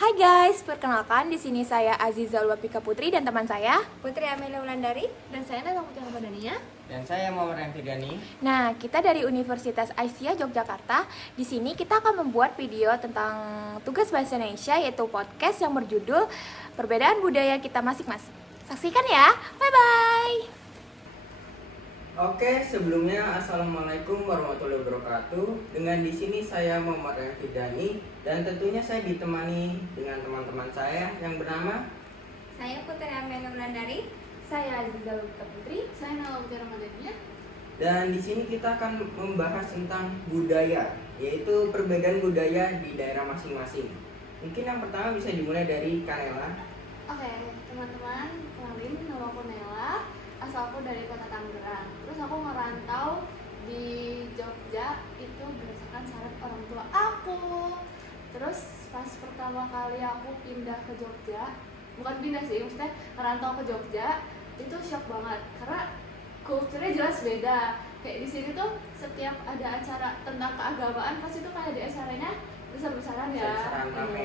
Hai guys, perkenalkan di sini saya Aziza Ulwapika Putri dan teman saya Putri Amelia Wulandari. Dan saya Nata Putri Ramadhania. Dan saya Muhammad Rafidani. Nah, kita dari Universitas Aisyah Yogyakarta. Di sini kita akan membuat video tentang tugas bahasa Indonesia, yaitu podcast yang berjudul Perbedaan Budaya Kita Masing-masing. Saksikan ya, bye-bye. Oke, sebelumnya Assalamualaikum warahmatullahi wabarakatuh. Dengan di sini saya Muhammad Rafidani dan tentunya saya ditemani dengan teman-teman saya yang bernama Saya Putri Amelia Wulandari. Saya Aziza Ulwapika Putri. Saya Nata Putri Ramadhania. dan di sini kita akan membahas tentang budaya, yaitu perbedaan budaya di daerah masing-masing. Mungkin yang pertama bisa dimulai dari Kanela. Oke, teman-teman, kenalin nama aku Nela. Asalku dari kota Tangerang. Terus aku ngerantau di Jogja itu berdasarkan syarat orang tua aku. Terus pas pertama kali aku pindah ke Jogja, bukan pindah sih, maksudnya ngerantau ke Jogja, itu shock banget karena kulturnya jelas beda. Kayak di sini tuh setiap ada acara tentang keagamaan pasti tuh kayak di acaranya besar-besaran ya. Besar-besaran, rame.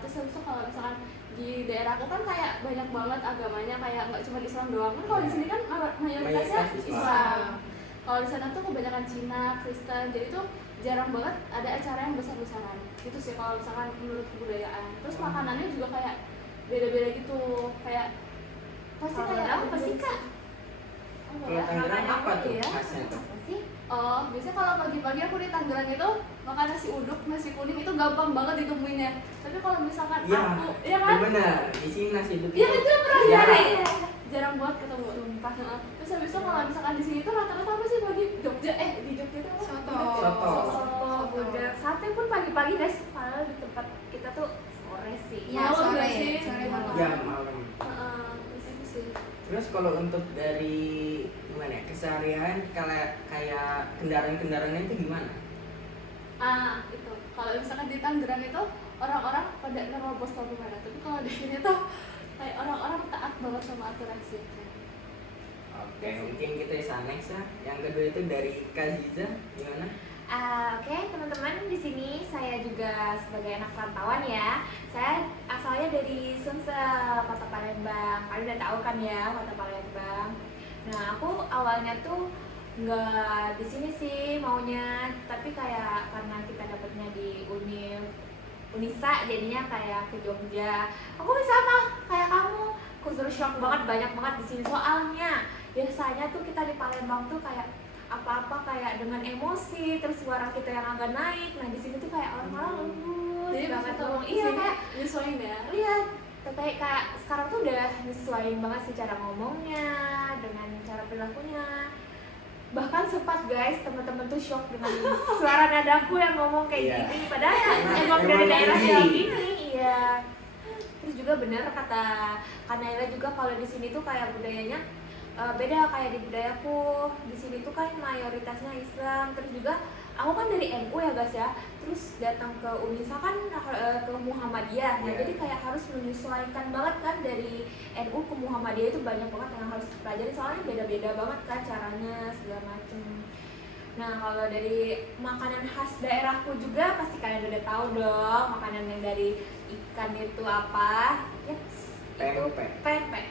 Terus habis itu kalau misalkan di daerahku kan kayak banyak banget agamanya, kayak nggak cuma Islam doang kan. Kalau di sini kan mayoritasnya Mayoritas Islam. Islam. Kalau di sana tuh kebanyakan Cina, Kristen, jadi tuh jarang banget ada acara yang besar-besaran. Gitu sih kalau misalkan menurut kebudayaan. Terus makanannya juga kayak beda-beda gitu, kayak pasti kayak Apa sih, Kak? Kalau Tangerang apa tuh khasnya tuh? Oh, biasanya kalau pagi-pagi aku di Tangerang itu makan nasi uduk, nasi kuning itu gampang banget ditemuinnya. Tapi kalau misalkan Iya, aku, ya kan? benar. Di sini nasi uduk Iya itu pernah Iya. jarang banget ketemu. Sumpah. Terus habis itu kalau misalkan di sini tuh rata-rata apa sih pagi Jogja? Di Jogja itu apa? Soto. Soto. Budak sate pun pagi-pagi guys, padahal di tempat kita tuh sore sih. Iya, Malam sore. nggak sih? Sore malam. Ya, malam. Terus itu sih. Terus kalau untuk dari gimana ya, keseharian kayak kendaraan-kendaraannya itu gimana? Itu kalau misalkan di Tangerang itu orang-orang pada nerobos lampu merah, tapi kalau di sini tuh kayak orang-orang taat banget sama aturan sih. Oke, mungkin kita bisa next ya. Yang kedua itu dari Kaziza, gimana? Oke, teman-teman, di sini saya juga sebagai anak rantauan ya. Saya asalnya dari Sumsel, Kota Palembang. Kalian udah tahu kan ya Kota Palembang. Nah, aku awalnya tuh nggak di sini sih maunya, tapi kayak karena kita dapetnya di Unisa, jadinya kayak ke Jogja. Aku sama kayak kamu, kultur shock banget, banyak banget di sini. Soalnya biasanya tuh kita di Palembang tuh kayak apa-apa kayak dengan emosi, terus suara kita yang agak naik. Nah, di sini tuh kayak orang-orang lembut Jadi banget pas ngomong. ketemu Iya, sini kayak nyesuaiin ya. lihat kayak sekarang tuh udah nyesuaiin banget sih cara ngomongnya dengan cara perilakunya. Bahkan sempat guys, teman-teman tuh shock dengan suara nadaku yang ngomong kayak Iya. gini, padahal Emang emang dari daerah gini. yang gini. Iya. Terus juga benar kata Kanela juga, kalau di sini tuh kayak budayanya beda kayak di budayaku. Di sini tuh kan mayoritasnya Islam. Terus juga aku kan dari NU ya guys ya. Terus datang ke Unisa kan ke Muhammadiyah. Nah, Iya. jadi kayak harus menyesuaikan banget kan dari NU ke Muhammadiyah, itu banyak banget yang harus dipelajari soalnya beda-beda banget kan caranya segala macem. Nah, kalau dari makanan khas daerahku juga pasti kalian udah tahu dong, makanan yang dari ikan itu apa? Yes, itu Pempek. pempek.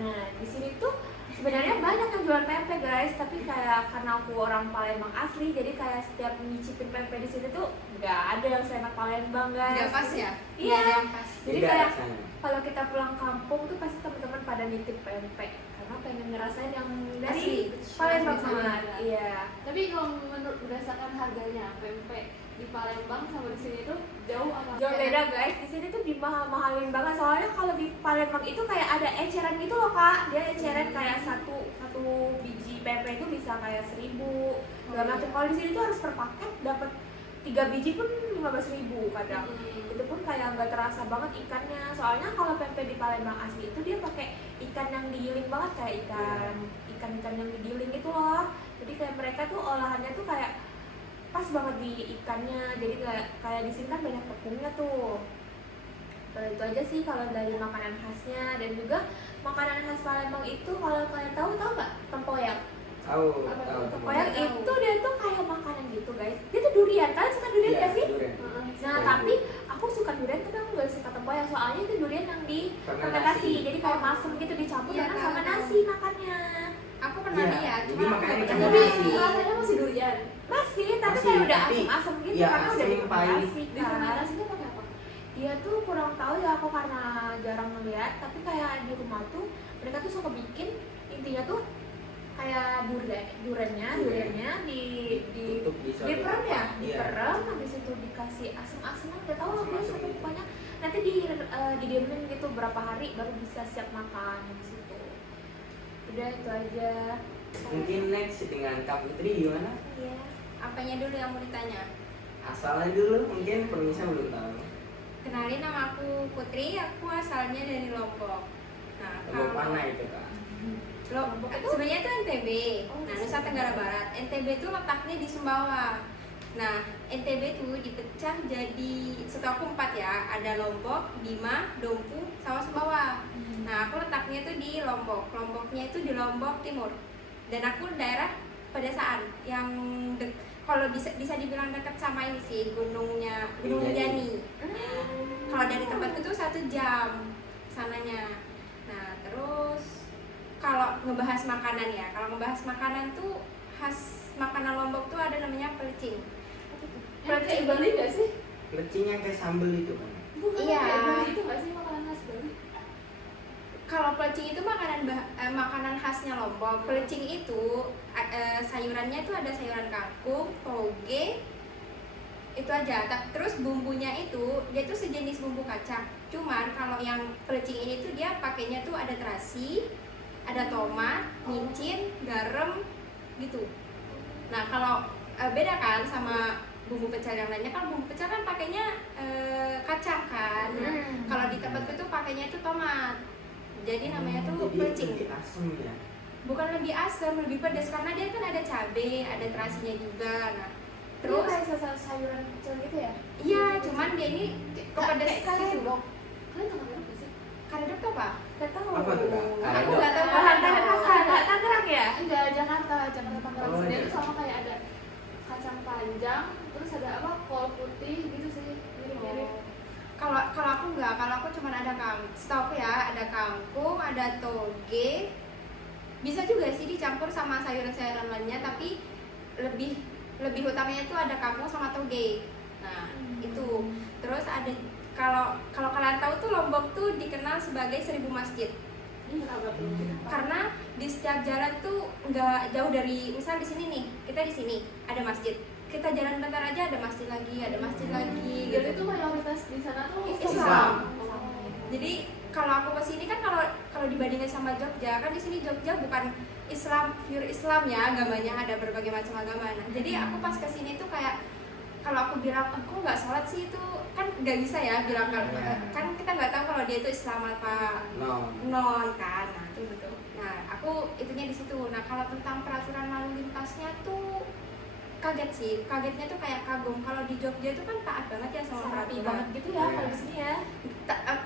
Nah, di sini tuh sebenarnya banyak yang jual pempek guys, tapi kayak karena aku orang Palembang asli, jadi kayak setiap nyicipin pempek di sini tuh nggak ada yang seenak Palembang guys. Nggak pas ya? Iya. Nggak ada yang pas. Jadi Beda kayak rasanya. kalau kita pulang kampung tuh pasti teman-teman pada nitip pempek karena pengen ngerasain yang dari Asli. Palembang Asli, banget. asli. Iya. Tapi kalau menurut berdasarkan harganya pempek di Palembang sama di sini tuh jauh apa? Jauh beda guys, di sini tuh dimahal-mahalin banget soalnya kalau di Palembang itu kayak ada eceran gitu loh kak. Dia eceran kayak satu biji pempek itu bisa kayak 1.000 segala macam. Kalau di sini tuh harus per paket dapat 3 biji pun 15.000 kadang. Itu pun kayak nggak terasa banget ikannya. Soalnya kalau pempek di Palembang asli itu dia pakai ikan yang digiling banget, kayak ikan yang digiling itu loh. Jadi kayak mereka tuh olahannya tuh kayak pas banget di ikannya. Jadi kayak di sini kan banyak tepungnya tuh. Itu aja sih kalau dari makanan khasnya. Dan juga makanan khas Palembang itu kalau kalian tahu nggak? Tempoyak. Tahu, Apa tahu. tuh? Tempoyak Tahu. itu dia tuh kayak makanan gitu guys. Dia tuh durian. Kalian suka durian Iya, nggak sih? durian. Nah, tapi aku suka durian tapi aku nggak suka fermentasi. Jadi kayak masem gitu dicampur Iya, dengan tahu, sama tahu. nasi makannya. Aku pernah Iya, lihat, jadi cuma aku makanya nggak dicampur pernah Tapi nasi. rasanya masih durian. Masih, tapi Masih, kayak udah tapi asem-asem gitu ya, karena udah asem, difermentasi Di kan. fermentasinya pakai apa? Dia tuh kurang tahu ya aku karena jarang ngeliat, tapi kayak di rumah tuh mereka tuh suka bikin intinya tuh kayak duriannya Tutup di suatu diperem ya, tempat. Iya. diperem habis itu dikasih asam-asaman, nggak tahu aku Asam-asam suka gitu. pokoknya nanti didiemin gitu berapa hari baru bisa siap makan di situ. Udah itu aja. Mungkin next dengan Kak Putri gimana? Iya. apanya dulu yang mau ditanya? Asalnya dulu mungkin pemirsa belum tahu. Kenalin, nama aku Putri, aku asalnya dari Lombok. Nah, Lombok mana itu Kak? Lombok itu sebenarnya itu NTB. Nah, Nusa Tenggara Barat. NTB itu letaknya di Sumbawa. Nah, NTB itu dipecah jadi setahu 4 ya. Ada Lombok, Bima, Dompu, sama Sumbawa. Nah, aku letaknya itu di Lombok. Lomboknya itu di Lombok Timur. Dan aku daerah pedesaan yang kalau bisa dibilang dekat sama ini sih, Gunung Rinjani. Kalau dari tempatku tuh 1 jam sananya. Nah, terus kalau ngebahas makanan ya, kalau ngebahas makanan tuh khas makanan Lombok tuh ada namanya pelecing. Yang kayak Bali nggak sih? Lecing yang kayak sambel itu kan? Bukan Iya. kayak Bali itu nggak sih makanan khas Bali? Kalau pelecing itu makanan khasnya Lombok. Pelecing itu sayurannya itu ada sayuran kangkung, toge, itu aja. Terus bumbunya itu dia tuh sejenis bumbu kacang. Cuman kalau yang pelecing ini tuh dia pakainya tuh ada terasi, ada tomat, micin, garam gitu. Nah, kalau beda kan sama bumbu pecel yang lainnya. Kalau bumbu pecel kan pakainya kacang kan. Nah, kalau di tempatku tuh pakainya itu tomat. Jadi namanya tuh Jadi pelecing. lebih asem ya. Bukan lebih asam, lebih pedas karena dia kan ada cabai, ada terasinya juga. Nah, Terus terus kayak sayuran kecil gitu ya? iya, cuman dia ini kepedas Kayak kalian gitu. dong. Kalian nggak ngerti nggak sih? Karedok tuh apa? Gak tahu. Apa tuh, Kak? Aku Karedok. nggak tahu. Bahan khas Tangerang ya? Enggak, Jakarta Tangerang Oh, sendiri iya. tuh sama kayak ada kacang panjang, terus ada apa kol putih gitu sih, mirip-mirip. Kalau aku enggak, kalau aku cuma ada setahu aku ya, ada kangkung, ada toge. Bisa juga sih dicampur sama sayuran-sayuran lainnya, tapi lebih utamanya itu ada kangkung sama toge. Nah, itu. Terus ada kalau kalian tahu tuh Lombok tuh dikenal sebagai 1000 masjid. Ini kenapa tuh? Karena di setiap jalan tuh nggak jauh dari, misal di sini nih, kita di sini ada masjid. Kita jalan bentar aja ada masjid lagi, ada masjid lagi Jadi gitu. itu mayoritas di sana tuh Islam. Oh. Jadi kalau aku kesini kan kalau dibandingin sama Jogja, kan di sini Jogja bukan Islam pure Islam ya, agamanya ada berbagai macam agama. Nah, jadi aku pas kesini tuh kayak kalau aku bilang aku nggak sholat sih itu kan nggak bisa ya bilang kan kita nggak tahu kalau dia itu Islam apa non kan. Nah, itu betul. Nah, aku itunya di situ. Nah, kalau tentang peraturan lalu lintasnya tuh kaget sih. Kagetnya tuh kayak kagum. Kalau di Jogja itu kan taat banget ya sama Rapi peraturan. banget gitu ya Iya. kalau di sini ya.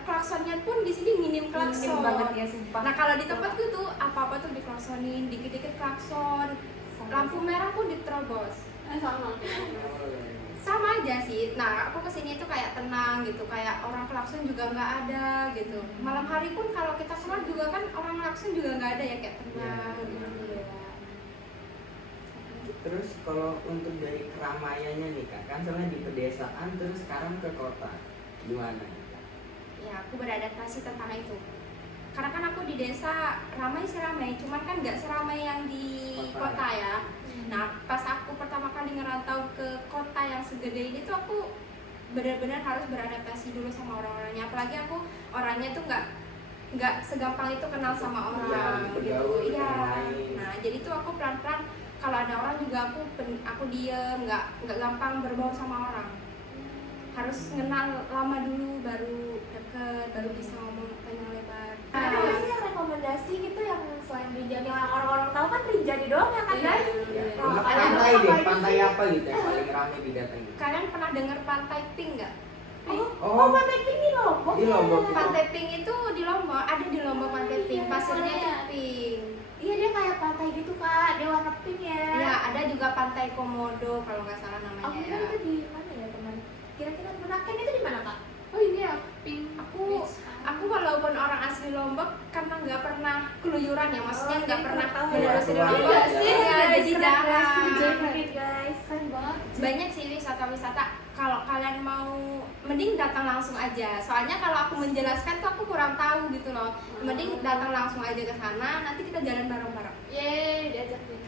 Klaksonnya pun di sini minim klakson. Minim banget ya sumpah. Nah, kalau di tempatku tuh apa-apa tuh diklaksonin, dikit-dikit klakson. Lampu merah pun diterobos. Sama. Sama aja sih. Nah, aku kesini tuh kayak tenang gitu, kayak orang klakson juga nggak ada gitu. Malam hari pun kalau kita keluar juga kan orang klakson juga nggak ada ya, kayak tenang gitu. Terus kalau untuk dari keramaiannya nih Kak, kan soalnya di pedesaan terus sekarang ke kota, gimana? Ya, aku beradaptasi tentang itu. Karena kan aku di desa ramai sih ramai, cuman kan nggak seramai yang di kota ya. Nah, pas aku pertama kali ngerantau ke kota yang segede ini tuh aku benar-benar harus beradaptasi dulu sama orang-orangnya. Apalagi aku orangnya tuh nggak segampang itu kenal sama orang gitu. bergaul Iya. dengan orang lain. Nah, jadi tuh aku pelan-pelan kalau ada orang juga aku diem, nggak gampang berbaur sama orang. Harus kenal lama dulu baru deket, baru bisa ngomong panjang lebar. Ada nggak sih yang rekomendasi gitu yang selain Rinjani yang orang-orang tahu kan Rinjani doang ya kan guys? Ya, Iya. untuk Ada pantai apa deh, aja pantai sih? apa gitu yang paling ramai didatangi? Kalian pernah dengar Pantai Pink nggak? Oh, Pantai Pink di Lombok. Di Lombok ya? itu. Pantai Pink itu di Lombok, ada di Lombok Pantai Pink, iya, pasirnya iya. itu pink. Iya dia kayak pantai gitu kak, dia warna pink ya. Ya, ada juga Pantai Komodo kalau nggak salah Aku namanya kira ya. itu di mana ya teman? Kira-kira Bunaken itu di mana kak? Oh ini ya pink. Aku walaupun orang masih di keluar Lombok Iya sih sih, ya, jadi Keren, jarang. guys, guys. Keren banget. Banyak sih wisata-wisata. Kalau kalian mau, mending datang langsung aja. Soalnya kalau aku menjelaskan tuh aku kurang tahu gitu loh. Mending datang langsung aja ke sana. Nanti kita jalan bareng-bareng. Yeay, diajak nih.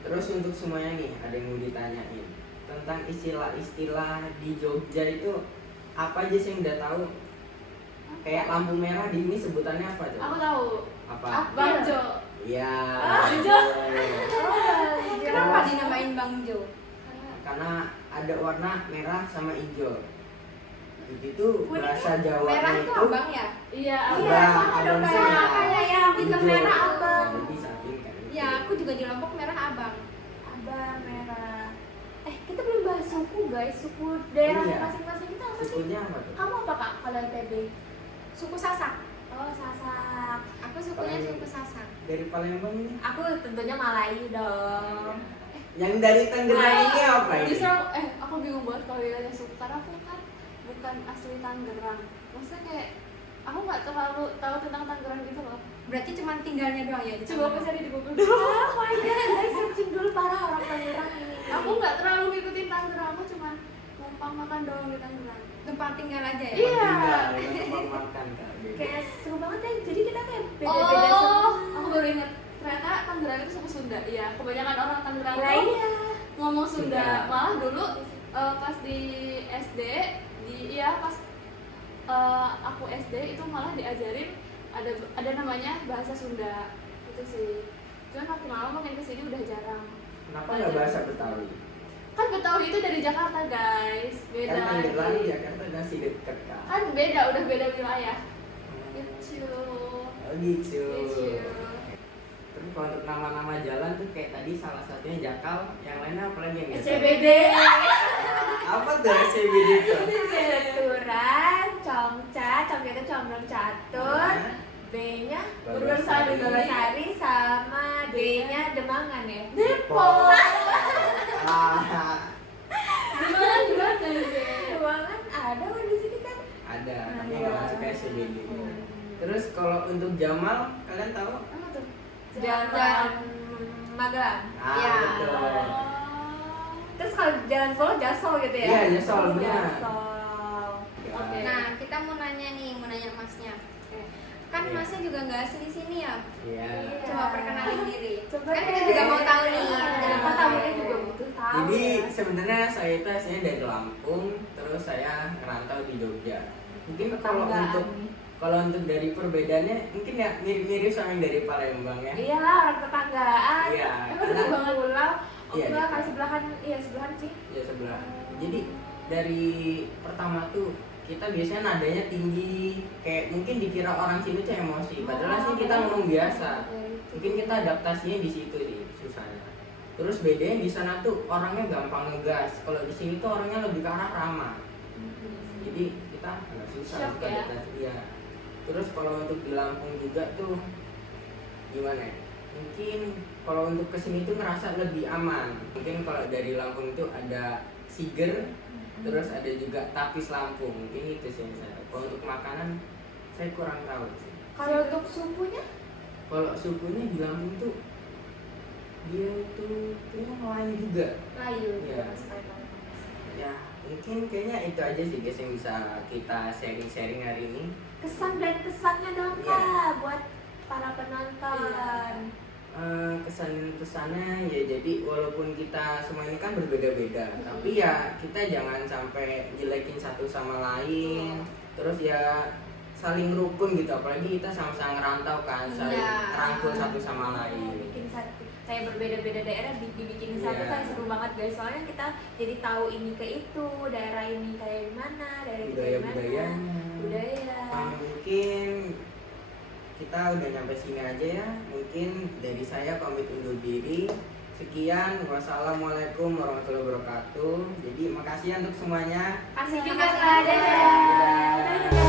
Terus untuk semuanya nih, ada yang mau ditanyain tentang istilah-istilah di Jogja itu apa aja sih yang udah tahu? Kayak lampu merah di ini sebutannya apa tuh? Aku tahu. Apa? Bangjo. Iya. Bangjo. Kenapa dinamain Bang Jo? Karena ada warna merah sama hijau. Itu bahasa Jawa Merah itu itu abang ya? Iya, Iya, Abang, sama abang dong semua. kayak yang hitam hijau. merah abang. Jadi samping kan. Ya, aku juga di Lombok merah abang. Abang merah. Kita belum bahas suku guys, suku daerah Iya. masing-masing itu apa sih? Sukunya apa tuh? Kamu apa kak kalau NTB? Suku Sasak. Oh Sasak. Aku sukunya suku Sasak. Dari Palembang ini? Aku tentunya Melayu dong. Yang dari Tangerang ini apa ini? Justru aku bingung banget kalau ditanya suku karena aku kan bukan asli Tangerang. Maksudnya kayak aku nggak terlalu tahu tentang Tangerang gitu loh. Berarti cuma tinggalnya doang ya di Coba Tangerang? aku cari di Google. Oh my god, guys searching dulu parah orang Tangerang ini. Aku nggak terlalu ngikutin Tangerang, aku cuma numpang makan doang di Tangerang. Tempat tinggal aja ya? Iya. Tempat makan kan. Kayak seru banget ya. Jadi kita kayak beda-beda Oh, sama. aku baru ingat. Ternyata Tangerang itu suku Sunda. Iya, kebanyakan orang Tangerang Nah, tuh iya. ngomong Sunda. Sunda. Malah dulu pas di SD, pas aku SD itu malah diajarin ada namanya bahasa Sunda. Itu sih. Cuman makin lama makin kesini udah jarang. Kenapa nggak bahasa Betawi? Kan Betawi itu dari Jakarta guys, beda Kan Tangerang, lagi. Jakarta masih dekat kan. Kan beda, udah beda wilayah. Gitu. Oh gitu. Gitu. Terus kalau untuk nama-nama jalan tuh kayak tadi salah satunya Jakal, yang lainnya apa lagi yang nggak tahu? SCBD. Apa tuh SCBD itu? Seturan, Congca itu Combrong Catur. B-nya Babasari. Babasari sama D-nya Demangan ya. Depok. Ah, Gimana juga deh. Demangan ada kan di sini kan? ada, tapi Ada. nggak masuk ke SCBD. Terus kalau untuk Jamal, kalian tahu? Apa tuh? Jalan Magelang. Ah, Ya. betul. Terus kalau jalan Solo Jasol gitu ya? Iya, Jasol, benar. Jasol. Oke. Nah, kita mau nanya masnya. Kan Iya. masnya juga nggak asli sini ya? Iya. Coba perkenalin diri. Coba Kan kita deh. juga mau tahu nih. Kenapa tamunya juga butuh tahu. Jadi ya? sebenarnya saya itu aslinya dari Lampung, terus saya ngerantau di Jogja. Mungkin kalau untuk dari perbedaannya mungkin ya mirip-mirip sama yang dari Palembang ya. Iyalah orang tetanggaan. Iya, Emang karena- satu banget pulau. Oh Iya, enggak, iya. kan sebelahan. Iya sebelahan sih. Ya sebelah. Jadi dari pertama tuh kita biasanya nadanya tinggi, kayak mungkin dikira orang sini tuh emosi, padahal sih kita ngomong biasa. Mungkin kita adaptasinya di situ sih susahnya. Terus bedanya di sana tuh orangnya gampang ngegas, kalau di sini tuh orangnya lebih ke arah ramah. Jadi kita agak susah Shock untuk ya? adaptasi. Iya. Terus kalau untuk di Lampung juga tuh gimana ya? Mungkin kalau untuk kesini tuh ngerasa lebih aman. Mungkin kalau dari Lampung itu ada Siger, terus ada juga Tapis Lampung. Mungkin itu sih yang saya. Kalau untuk makanan saya kurang tahu sih. Kalau untuk sukunya? Kalau sukunya di Lampung tuh dia tuh kayaknya Melayu juga. Layu. Iya. Ya mungkin kayaknya itu aja sih guys yang bisa kita sharing-sharing hari ini. Kesan dan kesannya dong Iya. Kak buat para penonton. Kesan pesannya ya, jadi walaupun kita semua ini kan berbeda-beda, tapi ya kita jangan sampai jelekin satu sama lain, terus ya saling rukun gitu, apalagi kita sama-sama ngerantau kan, saling Iya. rangkul satu sama lain. Bikin satu kayak berbeda-beda daerah dibikin satu Iya. kan seru banget guys, soalnya kita jadi tahu ini ke itu, daerah ini kayak gimana, daerah itu kayak Budaya-budayanya. budaya. Mungkin kita udah nyampe sini aja ya. Mungkin dari saya pamit undur diri. Sekian, wassalamualaikum warahmatullahi wabarakatuh. Jadi makasih ya untuk semuanya. Kasih juga Makasih Kak, juga. dadah. Dadah.